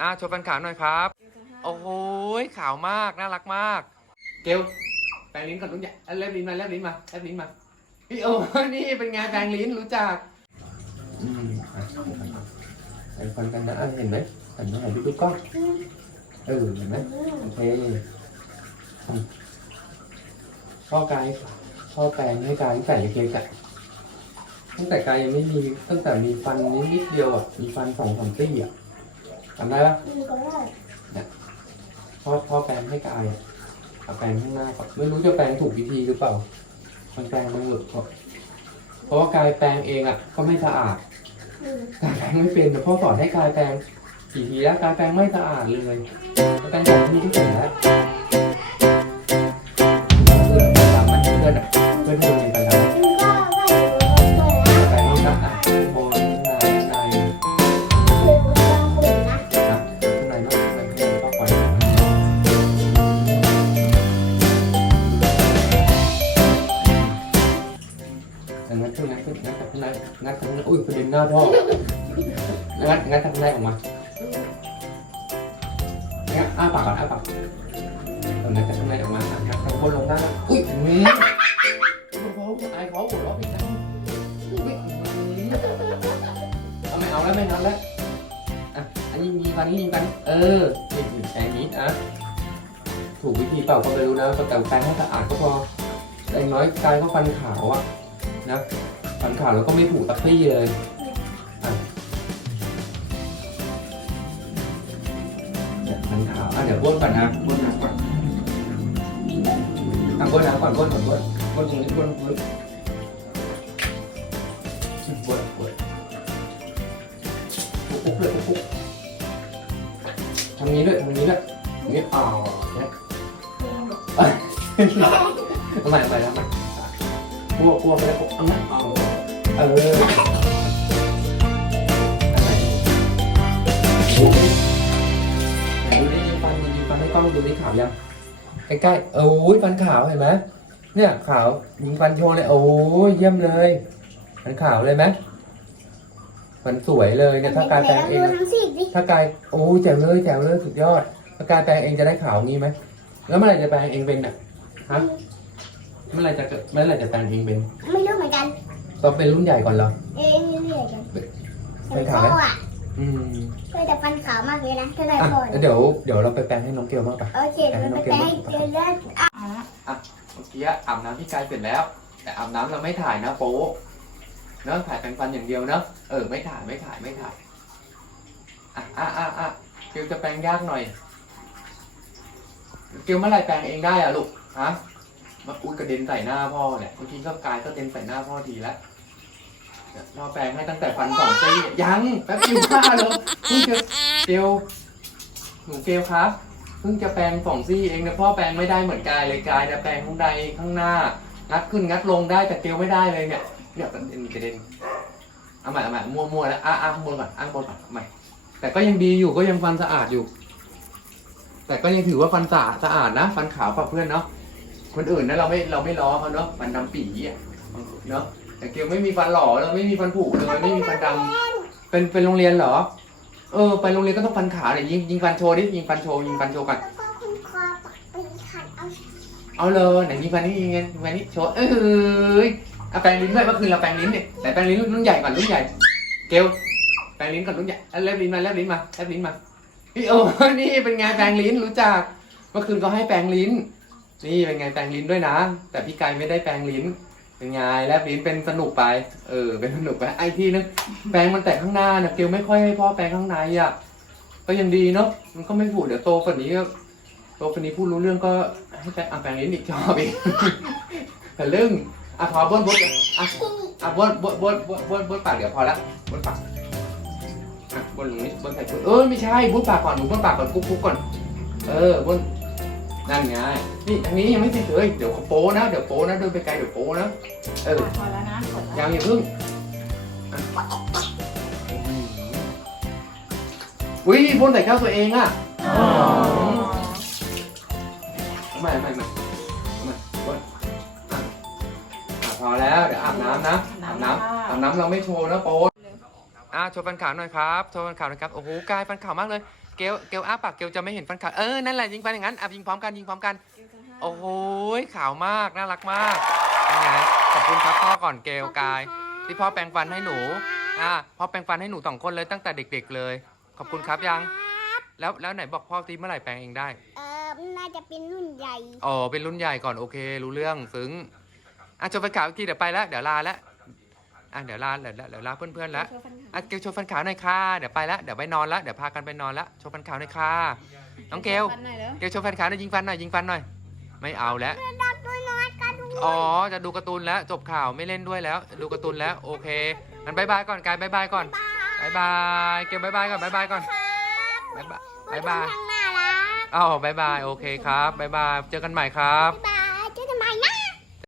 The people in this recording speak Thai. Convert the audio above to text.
อะโชว์ฟันขาวหน่อยครับ โอ้โหขาวมากน่ารักมาก เกลแปรงลิ้นก่อนลูกใหญ่อะแลบลิ้นมาแลบลิ้นมาแลบลิ้นมาพี่โอ้นี่เป็นไงแปรงลิ้นรู้จักอืมอะแปรงฟันกันนะอะเห็นไหมเห็นไหมเห็นพี่ตุ๊กกล้องเออเห็นไหมโอเคอืมพ่อกายพ่อแปรงให้กายตั้งแต่เล็กๆอะตั้งแต่กายยังไม่มีตั้งแต่มีฟันนิดนิดๆเดียวอะมีฟันสองสามซี่อะ จำได้ปะอืมก็ได้พ่อพ่อแปรงให้กายอะเอาแปรงข้างหน้าก่อนไม่รู้จะแปรงถูกวิธีหรือเปล่ามันแปรงมันเหลือเพราะเพราะว่ากายแปรงเองอะก็ไม่สะอาดอืมกายแปรงไม่เป็นแต่พ่อสอนให้กายแปรงกี่ทีแล้วกายแปรงไม่สะอาดเลยแปรงสองทีก็เสร็จแล้ว งัดขึ้นงัดขึ้นงัดจากข้างในงัดจากข้างในอุ้ยประเด็นหน้าพ่องัดงัดจากข้างในออกมาเนี่ยอ้าปากก่อนอ้าปากเอางัดจากข้างในออกมางัดข้างบนลงได้แล้วอุ้ยอืมเขาอายเขาหัวเราะอีกแล้วอุ้ยอืมเอาไม่เอาแล้วไม่เอาแล้วอะอันนี้ยิงฟันนี้ยิงฟันเออนี่อยู่แค่นี้อะถูกวิธีเปล่าก็ไม่รู้นะแต่แต่การให้สะอาดก็พอแต่อย่างน้อยกายก็ฟันขาวอะนะ ฟันขาวแล้วก็ไม่ผูกตะปี้เลยอะเนี่ยฟันขาวอะเดี๋ยวบ้วนก่อนนะบ้วนน้ำก่อนอะบ้วนน้ำก่อนบ้วนก่อนบ้วนบ้วนตรงนี้บ้วนบ้วนบ้วนบ้วนปุ๊บปุ๊บเลยปุ๊บปุ๊บทางนี้ด้วยทางนี้ด้วยนี่อ๋อเนี่ยเอาใหม่เอาใหม่แล้วใหม่กลัวกลัวไปแล้วเอาใหม่เอา เอออะไรไหนดูดิยิงฟันดิยิงฟันให้กล้องดูดิขาวยังใกล้ๆเออโอ้ยฟันขาวเห็นไหมเนี่ยขาวยิงฟันโชว์เลยโอ้ยเยี่ยมเลยฟันขาวเลยไหมฟันสวยเลยเนี่ยถ้ากายแปลงเองดูนะทั้งสี่ดิถ้ากายโอ้ยแจ๋วเลยแจ๋วเลยสุดยอดถ้ากายแปลงเองจะได้ขาวงี้ไหมแล้วเมื่อไหร่จะแปลงเองเป็นอะฮะเมื่อไหร่จะเกิดเมื่อไหร่จะแปลงเองเป็น ไม่รู้เหมือนกัน ต้องเป็นรุ่นใหญ่ก่อนเหรอ เอ้ยเรื่อยๆกันไปเห็นถามพ่ไหมออะอืมเคยแต่ฟันขาวมากเลยนะถ้าได้อะพ่อแล้วเดี๋ยวเดี๋ยวเราไปแปลงให้น้องเกลบ้างปะ โอเคมันไปให้เดือนละอะเมื่อกี้อาบน้ำพี่กายเสร็จแล้ว แต่อาบน้ำเราไม่ถ่ายนะโป๊ะเนอะถ่ายแปรงฟันอย่างเดียวเนอะเออไม่ถ่ายไม่ถ่ายไม่ถ่ายอะอะอะอะเกลจะแปลงยากหน่อยเกลเมื่อไหร่แปลงเองได้อะลูกฮะ มาอุ้ยกระเด็นใส่หน้าพ่อเนี่ยบางทีก็กายก็เด็นใส่หน้าพ่อทีแล้วเราแปลงให้ตั้งแต่ฟันสองซี่ยังแป๊บเดียวผ้าเลยเพิ่งจะเกลหนูเกลครับเพิ่งจะแปลงสองซี่เองนะพ่อแปลงไม่ได้เหมือนกายเลยกายจะแปลงข้างใดข้างหน้างัดขึ้นงัดลงได้แต่เกลไม่ได้เลยเนี่ยเนี่ยกระเด็นกระเด็นเอาใหม่เอาใหม่มัวมัวๆแล้วอ้างบนก่อนอ้างบนก่อนใหม่แต่ก็ยังดีอยู่ก็ยังฟันสะอาดอยู่ แต่ก็ยังถือว่าฟันสะอาดสะอาดนะ ฟันขาวกว่าเพื่อนเนาะ คนอื่นนะเราไม่เราไม่ล้อเขาเนาะฟันดำปีอะเนาะแต่เกียวไม่มีฟันหล่อเราไม่มีฟันผุเลยไม่มีฟันดำเป็นเป็นโรงเรียนเหรอ เออไปโรงเรียนก็ต้องฟันขาวเนี่ยยิงยิงฟันโชว์ดิยิงฟันโชว์ยิงฟันโชว์กันแล้วก็คุณคอปักเป็นขัดเอาเอาเลยไหนยิงฟันนี่ยิงไงยิงฟันนี่โชว์เอ้ยเอาแปรงลิ้นด้วยเมื่อคืนเราแปรงลิ้นเนี่ยแต่แปรงลิ้นรุ่นใหญ่ก่อนรุ่นใหญ่ เกลแปรงลิ้นก่อนรุ่นใหญ่เอาแลบลิ้นมาแลบลิ้นมาแลบลิ้นมาพี่โอ้นี่เป็นไงแปรงลิ้นรู้จักเมื่อคืนก็ให้แปรงลิ้น นี่เป็นไงแปรงลิ้นด้วยนะ แต่พี่กายไม่ได้แปรงลิ้น เป็นไงแลบลิ้นเป็นสนุกไป เออ เป็นสนุกไปไอที่นึงแปรงมันแต่ข้างหน้าเนี่ยเกลไม่ค่อยให้พ่อแปรงข้างในอะก็ยังดีเนาะมันก็ไม่ผูดเดี๋ยวโตกว่านี้ก็โตกว่านี้พูดรู้เรื่องก็ให้แปรงอะแปรงลิ้นอีกชอบอีกแต่เรื่องอะพอบ้วนบ้วนอะอะบ้วนบ้วนบ้วนบ้วนบ้วนบ้วนปากเดี๋ยวพอละบ้วนปากอะบ้วนตรงนี้บ้วนใส่ปุ๊บเออไม่ใช่บ้วนปากก่อนหนูบ้วนปากก่อนกุ๊กกุ๊กก่อน เออบ้วน นั่นไงนี่ทางนี้ยังไม่ติดเลยเดี๋ยวเขาโป้นะเดี๋ยวโป้นะเดินไปไกลเดี๋ยวโป้นะเออพอแล้วนะกดแล้วยังอย่าเพิ่งอะอุ้ยพ่นใส่ข้าวตัวเองอะไม่ไม่ไม่ไม่พ่นอะอะพอแล้วเดี๋ยวอาบน้ำนะอาบน้ำอาบน้ำเราไม่โชว์นะโป้อ่าโชว์ฟันขาวหน่อยครับโชว์ฟันขาวหน่อยครับโอ้โหกายฟันขาวมากเลย เกลเกลอ้าปากเกลจะไม่เห็นฟันขาวเออนั่นแหละยิงฟันอย่างนั้นอะยิงพร้อมกันยิงพร้อมกัน โอ้โหขาวมากน่ารักมากยังไงขอบคุณครับพ่อก่อนเกลกาย ที่พ่อแปรงฟันให้หนูอ่าพ่อแปรงฟันให้หนูสองคนเลยตั้งแต่เด็ก ๆ เลย ขอบคุณครับยัง แล้วแล้วไหนบอกพ่อตีเมื่อไหร่แปรงเองได้เออน่าจะเป็นรุ่นใหญ่อ๋อเป็นรุ่นใหญ่ก่อนโอเค รู้เรื่องซึ้งอะโชว์ฟันขาวอีกทีเดี๋ยวไปแล้วเดี๋ยวลาแล้ว อะเดี๋ยวลาเดี๋ยวเดี๋ยวลาเพื่อนๆแล้วโชว์ฟันขาวอะเกลโชว์ฟันขาวหน่อยค่ะเดี๋ยวไปแล้วเดี๋ยวไปนอนแล้วเดี๋ยวพากันไปนอนแล้วโชว์ฟันขาวหน่อยค่ะน้องเกลฟันหน่อยเร็วเกลโชว์ฟันขาวหน่อยยิงฟันหน่อยยิงฟันหน่อย ไม่เอาแล้วดับตัวน้อยกันดูอ๋อจะดูการ์ตูนแล้วจบข่าวไม่เล่นด้วยแล้ว ดูการ์ตูนแล้วโอเคงั้นบายบายก่อนกายบายบายก่อนบายบายเกลบายบายก่อนบายบายก่อนครับบายบายบายบายข้างหน้ารักอ้าวบายบายโอเคครับบายบายเจอกันใหม่ครับบ